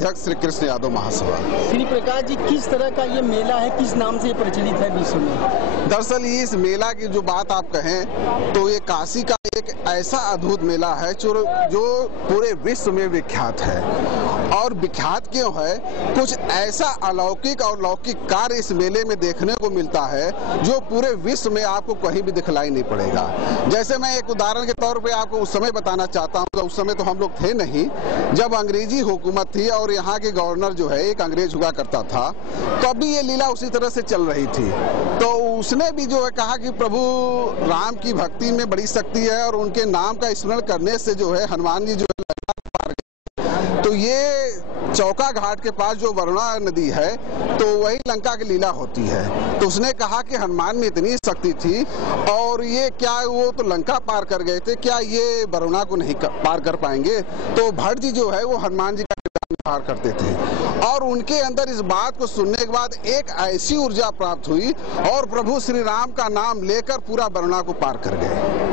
अध्यक्ष श्री कृष्ण यादव महासभा। श्री प्रकाश जी, किस तरह का ये मेला है, किस नाम से प्रचलित है विश्व में? दरअसल इस मेला की जो बात आप कहें तो ये काशी का एक ऐसा अद्भुत मेला है जो पूरे विश्व में विख्यात है। और विख्यात क्यों है? कुछ ऐसा अलौकिक और लौकिक कार्य इस मेले में देखने को मिलता है जो पूरे विश्व में आपको कहीं भी दिखलाई नहीं पड़ेगा। जैसे मैं एक उदाहरण के तौर पे आपको उस समय बताना चाहता हूँ। उस समय तो हम लोग थे नहीं, जब अंग्रेजी हुकूमत थी और यहाँ के गवर्नर जो है एक अंग्रेज हुआ करता था, तब भी ये लीला उसी तरह से चल रही थी। तो उसने भी जो है कहा कि प्रभु राम की भक्ति में बड़ी शक्ति है और उनके नाम का स्मरण करने से जो है हनुमान जी जो है पार गए। तो ये चौका घाट के पास जो वरुणा नदी है तो वही लंका की लीला होती है। तो उसने कहा कि हनुमान में इतनी शक्ति थी और ये क्या वो तो लंका पार कर गए थे, क्या ये वरुणा को नहीं पार कर पाएंगे? तो भट्ट जी जो है वो हनुमान जी का पार करते थे और उनके अंदर इस बात को सुनने के बाद एक ऐसी ऊर्जा प्राप्त हुई और प्रभु श्री राम का नाम लेकर पूरा वरुणा को पार कर गए,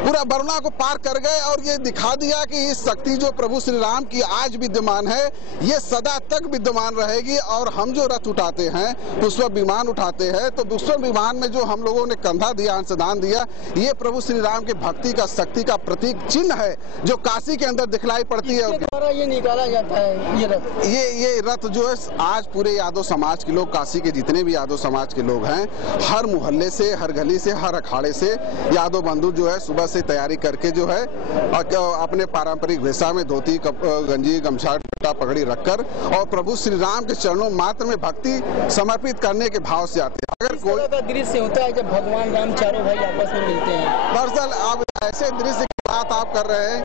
पूरा वरुणा को पार कर गए। और ये दिखा दिया कि इस शक्ति जो प्रभु श्री राम की आज विद्यमान है ये सदा तक विद्यमान रहेगी। और हम जो रथ उठाते हैं, पुष्प विमान उठाते हैं, तो पुष्प विमान में जो हम लोगों ने कंधा दिया, अंशदान दिया, ये प्रभु श्री राम के भक्ति का, शक्ति का प्रतीक चिन्ह है जो काशी के अंदर दिखलाई पड़ती है। द्वारा ये निकाला जाता है ये रथ, ये रथ जो है आज पूरे यादव समाज के लोग, काशी के जितने भी यादव समाज के लोग हैं, हर मोहल्ले से, हर गली से, हर अखाड़े से यादव बंधु जो है सुबह से तैयारी करके जो है अपने पारंपरिक वेशा में धोती, गंजी, गमछा, पगड़ी रखकर और प्रभु श्री राम के चरणों मात्र में भक्ति समर्पित करने के भाव से आते हैं। अगर कोई का दृश्य होता है जब भगवान राम चारों भाई आपस में मिलते हैं, दरअसल आप ऐसे दृश्य की बात आप कर रहे हैं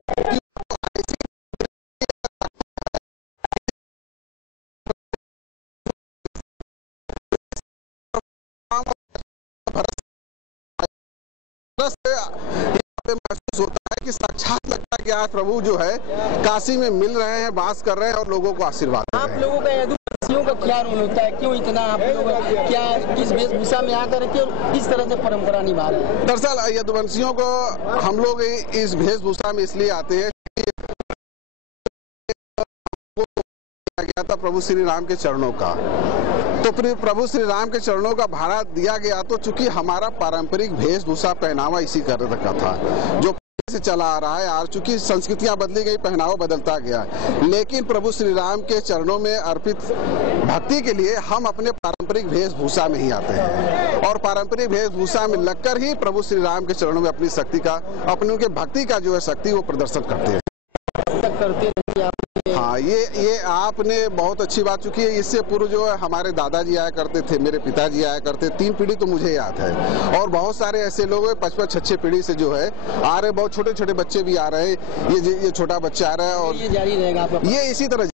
कि महसूस होता है कि साक्षात लगता है कि आज प्रभु जो है काशी में मिल रहे हैं, वास कर रहे हैं और लोगों को आशीर्वाद दे रहे हैं। आप लोगों का यदुवंशियों का क्या रोल होता है, क्यों इतना आप लोग क्या किस वेशभूषा में आकर के किस तरह से परंपरा निभा रहे हैं? दरअसल यदुवंशियों को हम लोग इस वेशभूषा में इसलिए आते हैं गया था प्रभु श्री राम के चरणों का, तो प्रभु श्री राम के चरणों का भाड़ा दिया गया। तो चूंकि हमारा पारंपरिक वेशभूषा पहनावा इसी तरह का था जो से चला आ रहा है। आज चूंकि संस्कृतियां बदली गई, पहनावा बदलता गया, लेकिन प्रभु श्री राम के चरणों में अर्पित भक्ति के लिए हम अपने पारंपरिक वेशभूषा में ही आते हैं और पारंपरिक वेशभूषा में लगकर ही प्रभु श्री राम के चरणों में अपनी शक्ति का, अपनी उनके भक्ति का जो है शक्ति वो प्रदर्शन करते हैं। हाँ, ये आपने बहुत अच्छी बात, चूंकि इससे पूर्व जो है हमारे दादाजी आया करते थे, मेरे पिताजी आया करते, 3 पीढ़ी तो मुझे याद है और बहुत सारे ऐसे लोग 5-6 पीढ़ी से जो है आ रहे, बहुत छोटे छोटे बच्चे भी आ रहे हैं। ये छोटा बच्चा आ रहा है और ये जारी रहेगा आपका, ये इसी तरह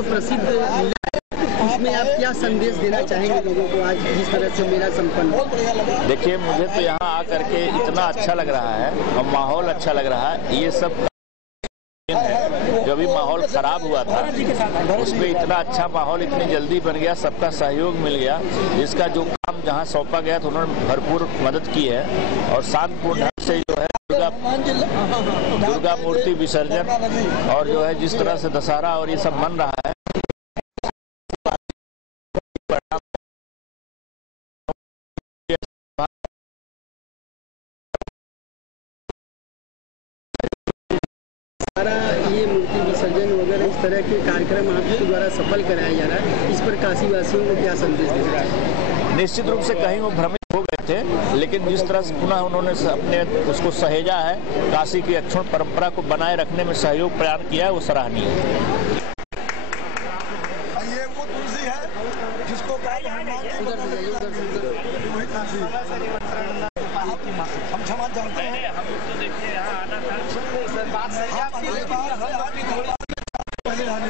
प्रसिद्ध इसमें आप क्या संदेश देना चाहेंगे लोगों को आज जिस तरह से मेला संपन्न हो? देखिए, मुझे तो यहाँ आकर के इतना अच्छा लग रहा है और माहौल अच्छा लग रहा है। ये सब जो भी माहौल खराब हुआ था उसमें इतना अच्छा माहौल इतनी जल्दी बन गया, सबका सहयोग मिल गया। जिसका जो काम जहाँ सौंपा गया था उन्होंने भरपूर मदद की है और शांतिपूर्ण ढंग से जो है दुर्गा मूर्ति विसर्जन और जो है जिस तरह से दशहरा और ये सब मन रहा है, ये मूर्ति विसर्जन वगैरह इस तरह के कार्यक्रम आपके द्वारा सफल कराया जा रहा है, इस पर काशी वासियों को क्या संदेश देना चाहिए? निश्चित रूप से कहीं वो भ्रमित हो गए थे, लेकिन जिस तरह से पुनः उन्होंने अपने उसको सहेजा है, काशी की अक्षुण्ण परंपरा को बनाए रखने में सहयोग प्रदान किया है, वो सराहनीय है। ये वो तुलसी है जिसको हम क्षमा चाहते हैं। हम तो देखिए यहाँ आना था, सर बात सही है आपकी, लेकिन हम भी थोड़ा पहले आने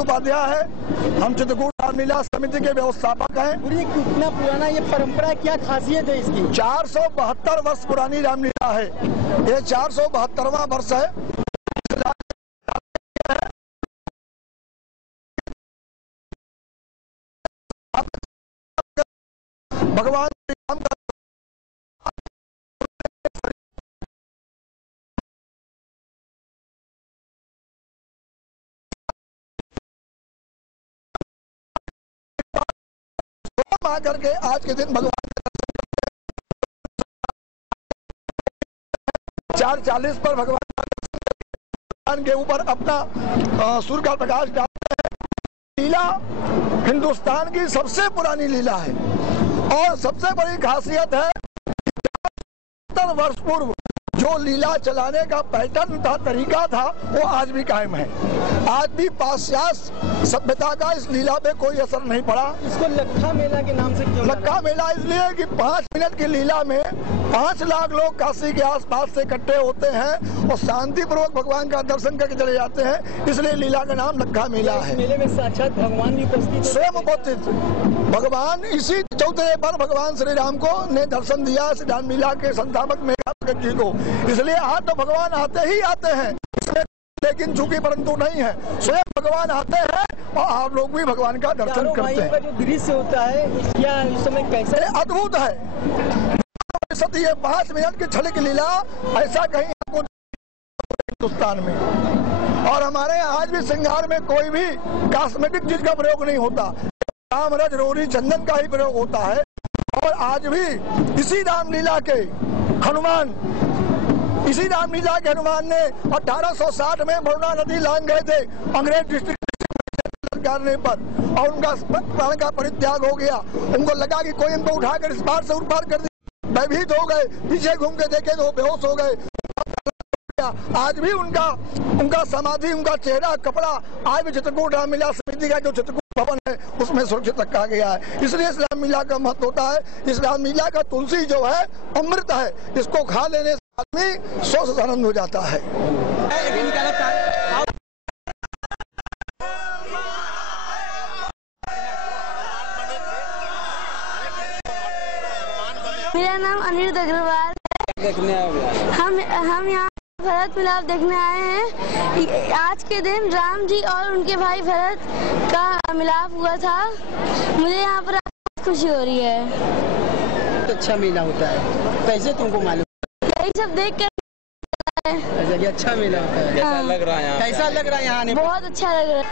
उपाध्याय है, हम चित्रकूट रामलीला समिति के व्यवस्थापक हैं। ये कितना पुराना ये परंपरा, क्या खासियत है इसकी? 472 वर्ष पुरानी रामलीला है, ये 472वां वर्ष है। भगवान श्री राम का आकर के आज के दिन भगवान 4:40 पर भगवान के ऊपर अपना सूर्य का प्रकाश डालते हैं। लीला हिंदुस्तान की सबसे पुरानी लीला है और सबसे बड़ी खासियत है 70 वर्ष पूर्व जो लीला चलाने का पैटर्न था, तरीका था, वो आज भी कायम है। आज भी पाश्चात्य सभ्यता का इस लीला पे कोई असर नहीं पड़ा। इसको लक्खा मेला के नाम से क्यों? लक्खा मेला इसलिए कि 5 मिनट की लीला में 5 लाख लोग काशी के आसपास से इकट्ठे होते हैं और शांति पूर्वक भगवान का दर्शन करके चले जाते हैं, इसलिए लीला का नाम लक्खा मेला है। मेले में साक्षात भगवान भी उपस्थित, स्वयं उपस्थित भगवान इसी चौथे पर भगवान श्री राम को ने दर्शन दिया श्री रामलीला के संस्थापक मेघनाथ जी को, इसलिए आज तो भगवान आते ही आते हैं, लेकिन चूंकि परंतु नहीं है, स्वयं भगवान आते हैं और आप लोग भी भगवान का दर्शन करते हैं। जो दृश्य होता है क्या इस समय कैसे अद्भुत है। ये 5 मिनट की छड़ी की लीला ऐसा कहीं आपको हिंदुस्तान में, और हमारे यहाँ आज भी श्रृंगार में कोई भी कॉस्मेटिक चीज का प्रयोग नहीं होता, राम रज रोरी चंदन का ही प्रयोग होता है। और आज भी इसी रामलीला के हनुमान ने 1860 में वरुणा नदी लांग गए थे अंग्रेज डिस्ट्रिक्ट करने पर, और उनका प्राण का परित्याग हो गया। उनको लगा कि कोई उनको उठाकर इस पार से उस पार कर दिया, भयभीत हो गए, पीछे घूम के देखे तो बेहोश हो गए। आज भी उनका समाधि, उनका चेहरा, कपड़ा आज भी चित्रकूट रामलीला समिति का जो चित्रकूट भवन है उसमें सुरक्षित रखा गया है। इसलिए इस रामलीला का महत्व होता है। इस रामलीला का तुलसी जो है अमृत है, इसको खा लेने से आदमी स्वस्थ आनंद हो जाता है। मेरा नाम अनिरुद्ध अग्रवाल है। देखने आए हम यहाँ भरत मिलाप देखने आए हैं। आज के दिन राम जी और उनके भाई भरत का मिलाप हुआ था। मुझे यहाँ पर बहुत खुशी हो रही है। तो अच्छा मेला होता है, कैसे तुमको मालूम? यही सब देख कर अच्छा मेला होता है। कैसा लग रहा है? कैसा लग रहा है यहाँ आने? बहुत अच्छा लग रहा है।